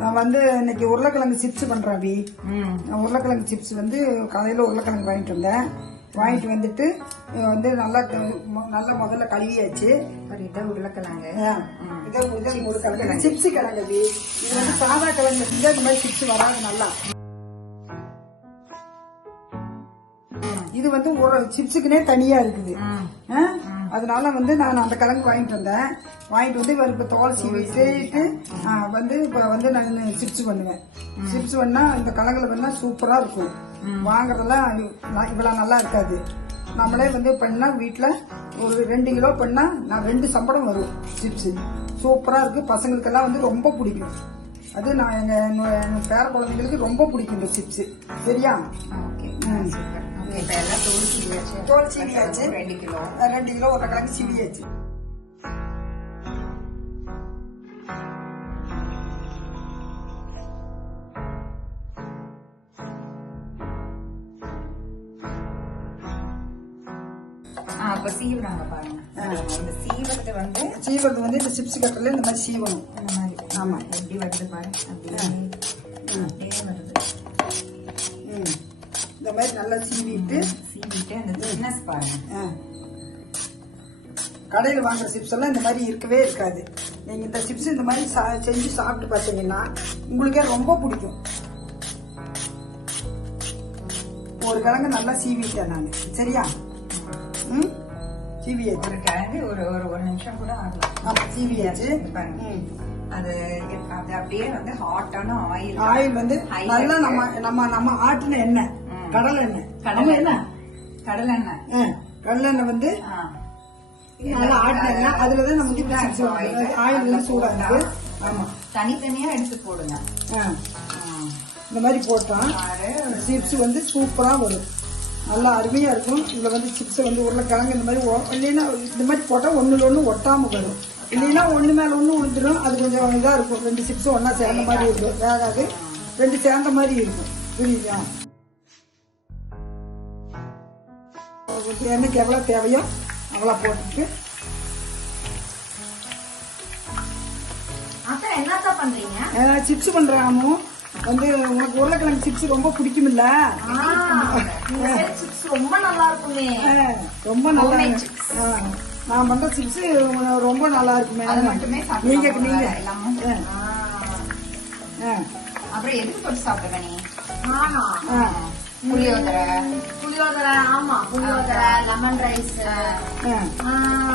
நான் வந்து இன்னைக்கு உருளைக்கிழங்கு சிப்ஸ் பண்றேன் அபி. உருளைக்கிழங்கு சிப்ஸ் வந்து காலையில உருளைக்கிழங்கு வாங்கிட்டு வந்தேன். வாங்கிட்டு வந்துட்டு வந்து நல்லா முதல்ல கழுவியாச்சு. உருளைக்கிழங்கு சிப்ஸ் கிழங்கு அபி. இது வந்து சாதா கிழங்கு செஞ்சா இந்த மாதிரி சிப்ஸ் வராது நல்லா. இது வந்து ஒரு சிப்ஸுக்குனே தனியா இருக்குது. அதனால வந்து நான் அந்த கிழங்கு வாங்கிட்டு வந்தேன். வாங்கிட்டு வந்து இப்போ தோல் சீவிட்டு வந்து இப்போ வந்து நான் சிப்ஸ் பண்ணுவேன். சிப்ஸ் பண்ணா இந்த கிழங்குல பண்ணா சூப்பரா இருக்கும். வாங்குறதெல்லாம் இவ்வளவு நல்லா இருக்காது. நம்மளே வந்து பண்ணா வீட்டுல ஒரு 2 கிலோ பண்ணா நான் 2 சம்பளம் வரும். சிப்ஸ் சூப்பரா இருக்கு. பசங்களுக்கெல்லாம் வந்து ரொம்ப பிடிக்கும். அது நான் எங்க பேர குழந்தைங்களுக்கு ரொம்ப பிடிக்கும் இந்த சிப்ஸ். சரியா? தோல் சீவியாச்சு. 2 கிலோ உருளைக்கிழங்கு சீவியாச்சு. அப்ப சீவுறாங்க பாருங்க. இந்த சீவறது வந்து இந்த சிப்ஸ் கட்டர்ல இந்த மாதிரி சீவணும். இந்த மாதிரி. ஆமா, எப்படி வருது பாருங்க. அப்படியே வருது. இந்த மாதிரி நல்லா சீவிட்டு அந்த திக்னஸ் பாருங்க. கடையில் வாங்குற சிப்ஸ் எல்லாம் இந்த மாதிரி இருக்கவே இருக்காது. நீங்க இந்த சிப்ஸ் இந்த மாதிரி செஞ்சு சாப்பிட்டு பார்த்தீங்கன்னா உங்களுக்கே ரொம்ப பிடிக்கும். ஒரு கிழங்கு நல்லா சீவிட்டேன் நான். சரியா? சீவியாச்சு. ஒரு கிழங்கு ஒரு நிமிஷம் கூட ஆகலாம். ஆமா, சீவியாச்சு. அது அப்படியே வந்து ஹாட்டான ஆயில் வந்து நல்லா நம்ம ஆட்டின எண்ணெய், கடலை எண்ணெய். கடலெண்ணெய் வந்து நல்லா ஆட்டின எண்ணெய். அதுலதான் நம்ம ஆயில் வந்து சூடா இருக்கு. ஆமா, தனித்தனியா எடுத்து போடுங்க. இந்த மாதிரி போட்டா சிப்ஸ் வந்து சூப்பரா வரும். நல்லா அருமையா இருக்கும். இதுல வந்து சிப்ஸ் வந்து உருளைக்கிழங்கு இந்த மாதிரி இல்லைன்னா இந்த மாதிரி போட்டா ஒண்ணுல ஒண்ணு ஒட்டாம வரும். இல்லைன்னா ஒண்ணு மேல ஒண்ணு விழுந்துடும். அது கொஞ்சம் இதா இருக்கும். 2 சிப்ஸ் ஒன்னா சேர்ந்த மாதிரி இருக்கும். வேகாது, 2 சேர்ந்த மாதிரி இருக்கும். புரியுதா? எண்ணெய்க்கு எவ்வளவு தேவையோ அவ்வளவு போட்டுட்டு என்னத்தான் பண்றீங்க? சிப்ஸ் பண்றாமோ வந்து உனக்கு உருளைக்கிழங்கு சிப்ஸ் ரொம்ப பிடிக்கும் இல்ல? ரொம்ப நல்லா இருக்குமே. ரொம்ப நல்லா. நான் பண்ற சிப்ஸ் ரொம்ப நல்லா இருக்குமே. நீங்க அப்புறம் எதுக்கு போட்டு சாப்பிடுவேன் நீ? புளியோதரை. ஆமா, புளியோதரை, லெமன் ரைஸ்,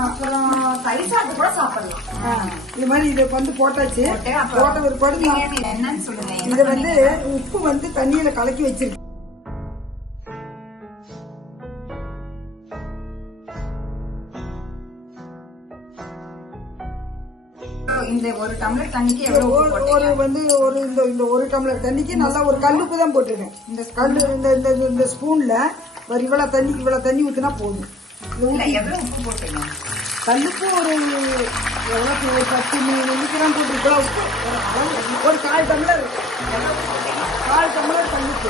அப்புறம் தயிர் சாப்பிட்டு கூட சாப்பிடலாம். இது மாதிரி இதை வந்து போட்டாச்சு. போட்ட ஒரு படம் என்னன்னு சொல்லுங்க. இதை வந்து உப்பு வந்து தண்ணியில கலக்கி வச்சிருக்கு. இந்த ஒரு டம்ளர் தண்ணிக்கு இந்த ஒரு டம்ளர் தண்ணிக்கு நல்லா ஒரு கல்லுப்பு தான் போட்டிருக்கேன். இந்த கல்லு இந்த ஸ்பூன்ல ஒரு இவ்வளவு தண்ணி ஊத்தினா போதும். எவ்வளவு உப்பு போட்டீங்க? கல்லுப்பு ஒரு 10 மில்லிகிராம் போட்டிருக்கோம். உப்பு ஒரு 1/4 டம்ளர் கல்லுப்பு.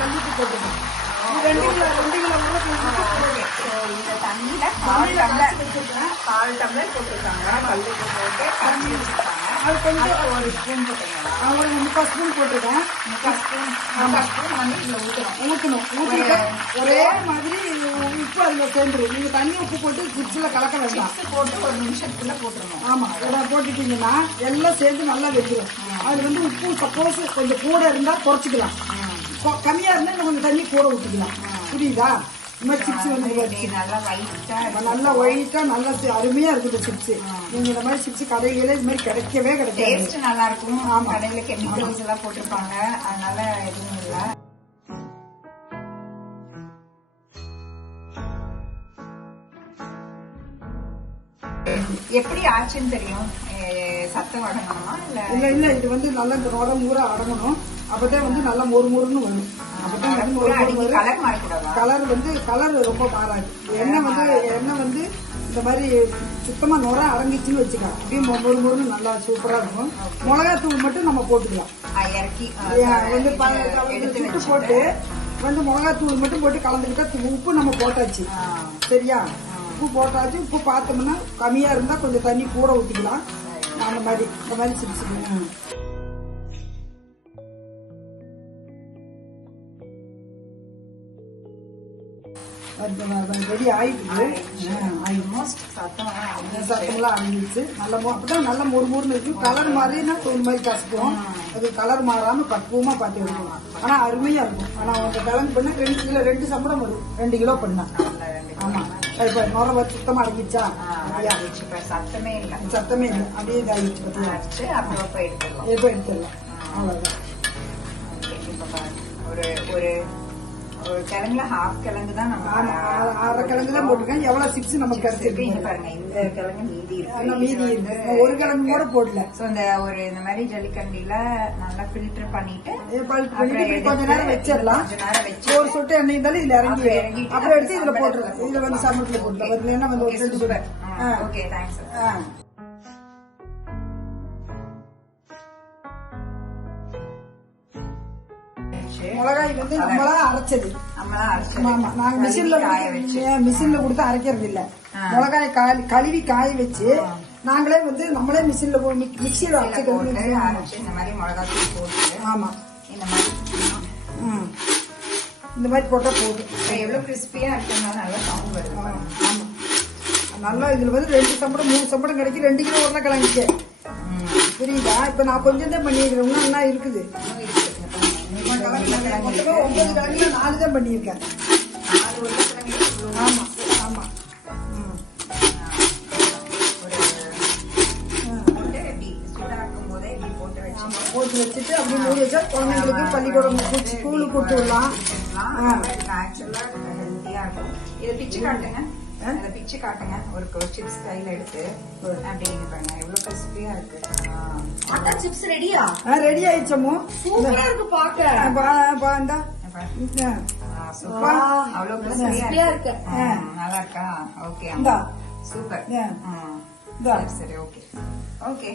கல்லுப்பு போட்டுருக்கேன். 2 கிலோ இந்த தண்ணியில 4 டம்ளர் போட்டிருக்காங்க. கல்லுப்பு போட்டு தண்ணி வச்சிருக்காங்க. அது கொஞ்சம் ஒரு ஸ்பூன் போட்டீங்க. ஒரு 3/4 ஸ்பூன் போட்டிருக்கேன். 3/4 ஸ்பூன் வந்து இதுல ஊற்றணும். ஒரே மாதிரி உப்பு அதுல சேர்ந்துடும். நீங்க தண்ணி உப்பு போட்டு சிப்ஸ்ல கலக்க வேண்டாம். போட்டு ஒரு நிமிஷத்துக்குள்ள போட்டுருணும். ஆமா, இதை போட்டுட்டீங்கன்னா எல்லாம் சேர்ந்து நல்லா வெந்துடும். அது வந்து உப்பு சப்போஸ் கொஞ்சம் கூட இருந்தா குறைச்சிக்கலாம். கம்மியா இருந்தா கொஞ்சம் தண்ணி கூட ஊற்றிக்கலாம். புரியுதா? இந்த மாதிரி சிப்ஸ் வந்து நல்லா ஒயிட்டா நல்லா அருமையா இருக்குது சிப்ஸ். நீங்க இந்த மாதிரி சிப்ஸ் கடைகளே இது மாதிரி கிடைக்கவே கிடைக்காது. நல்லா இருக்கும். ஆமா, கடையில கெமிக்கல்ஸ் எல்லாம் போட்டிருப்பாங்க. அதனால எதுவும் இல்லை. எப்படி ஆச்சுன்னு தெரியும்? சத்தம் அடங்கணுமா? இல்ல இது வந்து நல்லா இந்த ரோட ஊற அடங்கணும். அப்பதான் வந்து நல்லா மொறுமொறுன்னு வரும். கலர் ரொம்ப மாறாது. எண்ணெய் வந்து இந்த மாதிரி சுத்தமா நுர அடங்கிச்சுன்னு வச்சுக்கலாம். அப்படியே மொறுமொறுன்னு நல்லா சூப்பரா இருக்கும். மிளகாத்தூள் மட்டும் நம்ம போட்டுக்கலாம். வந்து சுட்டு போட்டு வந்து மிளகாத்தூள் மட்டும் போட்டு கலந்துக்கிட்டா உப்பு நம்ம போட்டாச்சு. சரியா? உப்பு போட்டாச்சு. உப்பு பார்த்தோம்னா கம்மியா இருந்தா கொஞ்சம் தண்ணி கூட ஊற்றிக்கலாம். அந்த மாதிரி சிப்ஸ். ரெடி ஆயிடுச்சு. சத்தமெல்லாம் அழிஞ்சிச்சு. அப்பதான் நல்ல மொறுமொறுன்னு இருக்கு. கலர் மாதிரினா தூள் மாதிரி கசக்கும். அது கலர் மாறாம பக்குவமா பார்த்து எடுக்கலாம். ஆனா அருமையா இருக்கும். ஆனா அவங்க கிழங்கு பண்ண 2 சம்பளம் வரும். 2 கிலோ பண்ணா. ஆமா. இப்ப நுர வச்சு சுத்தமா அடங்கிச்சா? சத்தமே இல்லை. அப்படியே இதாகிடுச்சு. எப்ப எடுத்துடலாம். அவ்வளவுதான். ஒரு கிழங்குல ஹாஃப் கிழங்கு தான் நம்ம 1/2 கிழங்கு தான் போட்டிருக்கேன். எவ்வளவு சிப்ஸ் நமக்கு கிடைச்சிருக்கு பாருங்க. இந்த கிழங்கு மீதி இருக்கு. ஒரு கிழங்கு கூட போடல. இந்த மாதிரி ஜல்லிக்கண்டில நல்லா ஃபில்டர் பண்ணிட்டு கொஞ்ச நேரம் வச்சிடலாம். ஒரு சொட்டு எண்ணெய் இருந்தாலும் இதுல இறங்கி அப்புறம் எடுத்து இதுல போட்டுருவேன். இதுல வந்து சமத்துல போட்டுருவேன். என்ன வந்து ஒரு 2 சுட. Okay, thanks. மிளகாய் வந்து நம்மளா அரைச்சது. ஆமா, நாங்க மிஷின்ல கொடுத்து அரைக்கிறது இல்ல. மிளகாய் கழுவி காய வச்சு நாங்களே வந்து நம்மளே மிஷின்ல மிக்சியில அரைச்சிக்கிறது. ஆமா, இந்த மாதிரி போட்டா போதும். எவ்வளவு கிறிஸ்பியா இருக்கனால நல்லா சவுண்ட் வருது. ஆமா, நல்லா இதுல வந்து 2 சம்பளம் 3 சம்பளம் கிடைக்கும். 2 கிலோ உருளைக்கிழங்கு. புரியுதா? இப்ப நான் கொஞ்சம் தான் பண்ணிருக்கேன். என்ன இருக்குது? 9 கிழங்குல 4 தான் பண்ணியிருக்கேன். ஆமா. போட்டு வச்சுட்டு அப்படி மூடி வச்சா குழந்தைங்களுக்கு பள்ளிக்கூடம் ஸ்கூலுக்கு கொடுத்து விடலாம். இதை பிச்சு காட்டுங்க. பிச்சு காட்டுங்க. ஒரு சிப்ஸ் கையில எடுத்து அப்படின்னு பாருங்க. எவ்வளவு கிறிஸ்பியா இருக்கு. சிப்ஸ் ரெடியா? ரெடி ஆயிடுச்சமோ? சூப்பரா இருக்கு பாக்க. அவ்வளவு கிறிஸ்பியா இருக்கு. நல்லா இருக்கா? Okay, super. சரி, ஓகே.